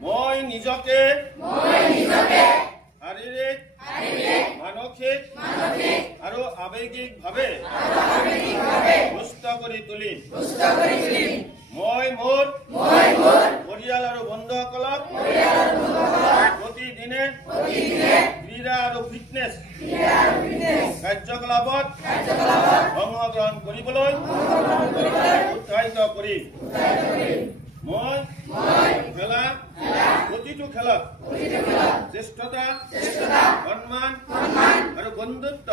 মই নিজকে শাৰীৰিক মানসিক আৰু আৱেগিকভাৱে সুস্থ কৰি তুলিম। মই মোৰ পৰিয়াল আৰু বন্ধুসকলক প্ৰতিদিনে ক্ৰীড়া আৰু ফিটনেছ কাৰ্যকলাপত অংশগ্ৰহণ কৰিবলৈ উৎসাহিত কৰিম। মই খেলা প্ৰতিটো খেলত শ্ৰেষ্ঠতা সন্মান আৰু বন্ধুত্ব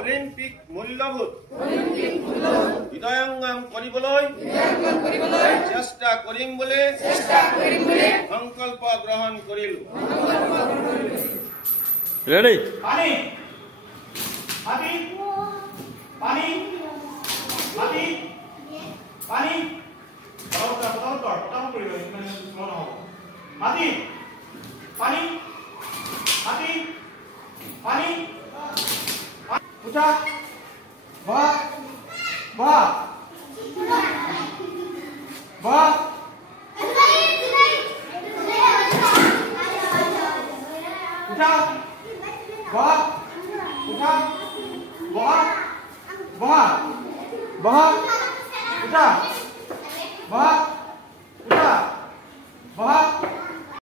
অলিম্পিক মূল্যবোধ হৃদয়ঙ্গম কৰিবলৈ চেষ্টা কৰিম বুলি সংকল্প গ্ৰহণ কৰিলো। ৰেডি পানী মাটি পানী মাটি পানী পটাপট কৰিব মানে স্লো নহ'ব। মাটি পানী মাটি পানী উঠা বাহ বাহ বাহ উঠা বাহ উঠা বাহ বাহ বাহ উঠা বাহ উঠা বাহ